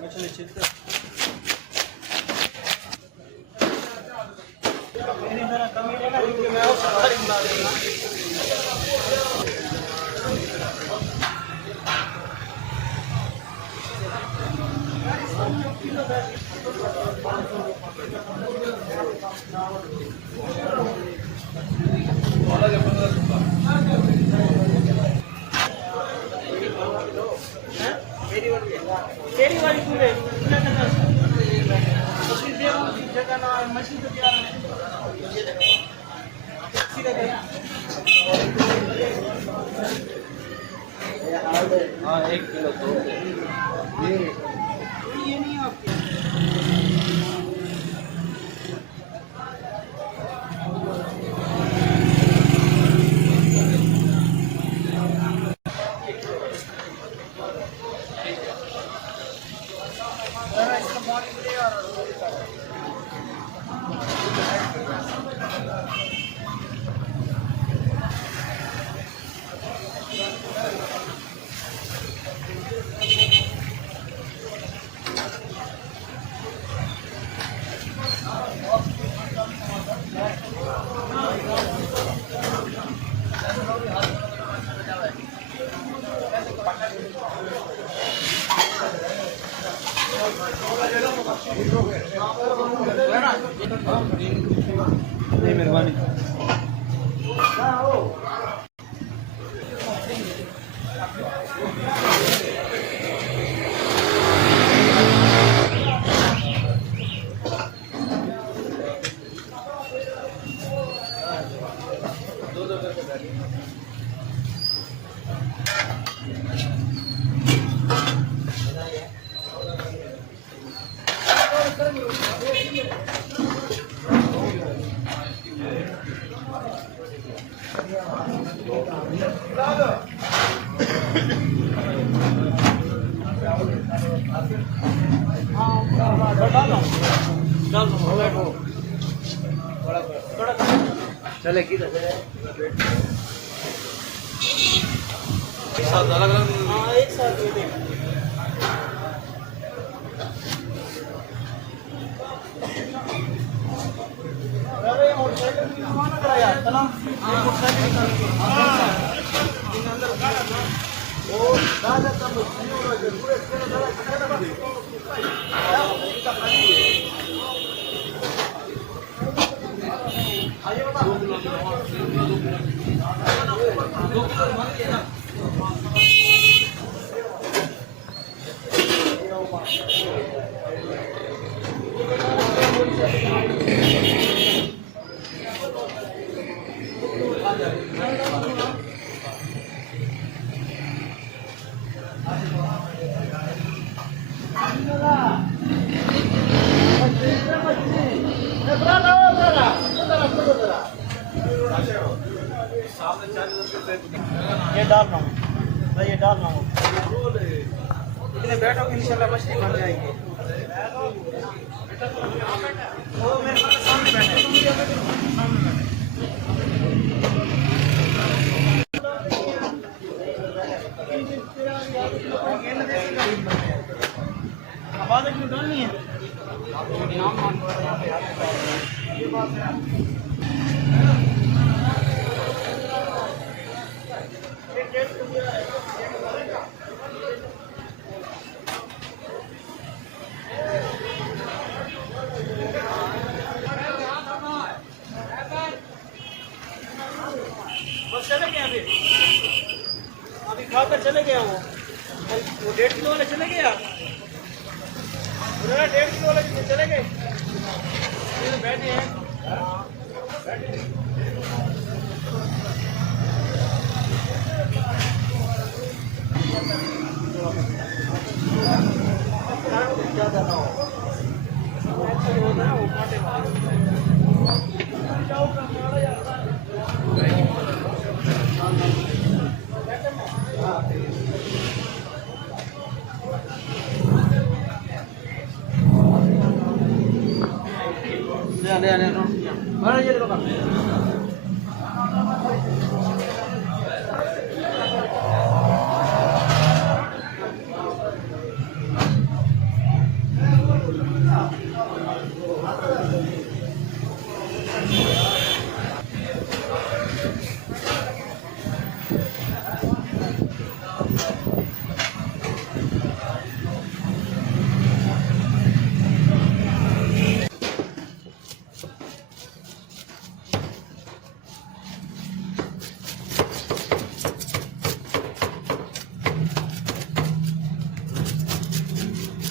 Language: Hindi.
मछली छिलते तेरी वाली पूरे कितना करना मछली दे जगह ना मछली तो तैयार है सीधा कर हां 1 किलो तो ये नहीं आपके मेहरबानी चले किधर एक साथ अलग अलग हाँ एक साथ अरे मोटरसाइकिल की माना करा यार चला मोटरसाइकिल अंदर वो दादा तब पूरे ये डाल रहा हूँ मैं ये डाल रहा हूँ इतने बैठो कि इंशाल्लाह मछली बन जाएगी वो मेरे सामने बैठे आवाज़ क्यों डालनी है ये बात है चले गए अभी खाकर चले गया वो 1.5 किलो वाले चले गया 1.5 किलो वाले चले गए बैठे हैं ज़्यादा ना हो वो कांटे वाले ले ले नोट किया। बड़ा ये देखो